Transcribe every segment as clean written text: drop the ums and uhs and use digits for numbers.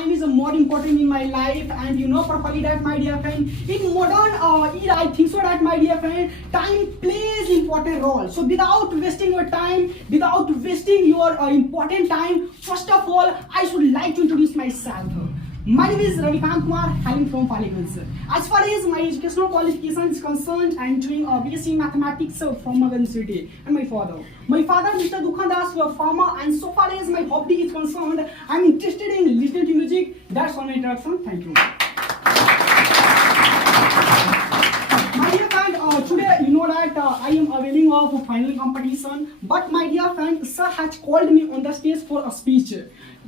time is more important in my life, and you know properly that, my dear friend, in modern era, I think so that, my dear friend, time plays important role. So without wasting your time, without wasting your important time, first of all, I should like to introduce myself. My name is Ravikant Kumar, hailing from Palihans. As far as my educational qualification is concerned, I am doing BSc Mathematics from Magan City. And my father, Mr. Dukhandas, were farmer, and so far as my hobby is concerned, I am interested in listening to music. That's all my introduction. Thank you. My dear friend, today you know that I am availing of a final competition, but my dear friend, sir has called me on the stage for a speech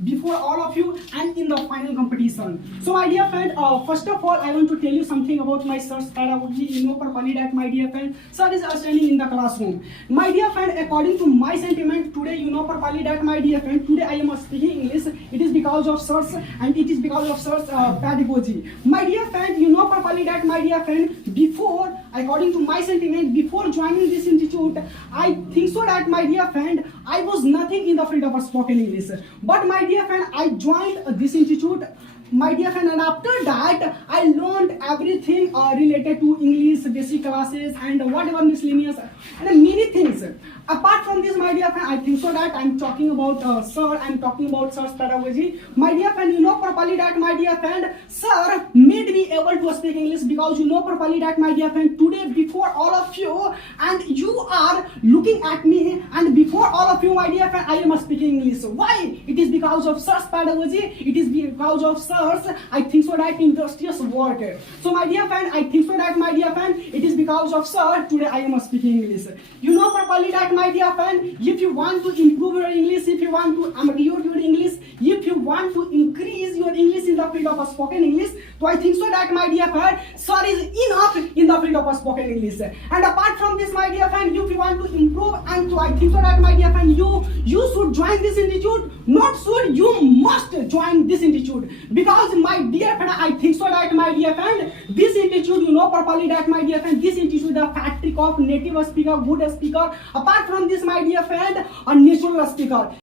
before all of you and in the final competition. So my dear friend, first of all, I want to tell you something about my sir's pedagogy. You know properly that, my dear friend, sir is standing in the classroom. My dear friend, according to my sentiment, today you know properly that, my dear friend, today I am speaking English. It is because of sir's, and it is because of sir's pedagogy. My dear friend, you know properly that, my dear friend, before, according to my sentiment, before joining this institute, I think so that, my dear friend, I was nothing in the field of spoken English. But my dear friend, I joined this institute, my dear friend, and after that I learned everything related to English, basic classes, and whatever miscellaneous, and many things. Apart from this, my dear friend, I think so that I'm talking about sir, I'm talking about sir's pedagogy. My dear friend, you know properly that, my dear friend, sir made me able to speak English, because you know properly that, my dear friend, today before all of you, and you are looking at me, and before all of you, my dear friend, I am speaking English. Why? It is because of sir's pedagogy. It is because of sir's, I think so that, industrious work. So my dear friend, I think so that, my dear friend, it is because of sir today I am speaking English. You know properly that, my dear friend, if you want to improve your English, if you want to ameliorate your English, if you want to increase your English in the field of spoken English, so I think so that, my dear friend, sir is enough in the field of spoken English. And apart from this, my dear friend, if you want to improve, and so I think so that, my dear friend, you should join this institute. Not should, you must join this institute, because my dear friend, I think so that, my dear friend, this institute, you know properly that, my dear friend, this institute is the factory of native speaker, good speaker. Apart from this, my dear friend, a natural speaker.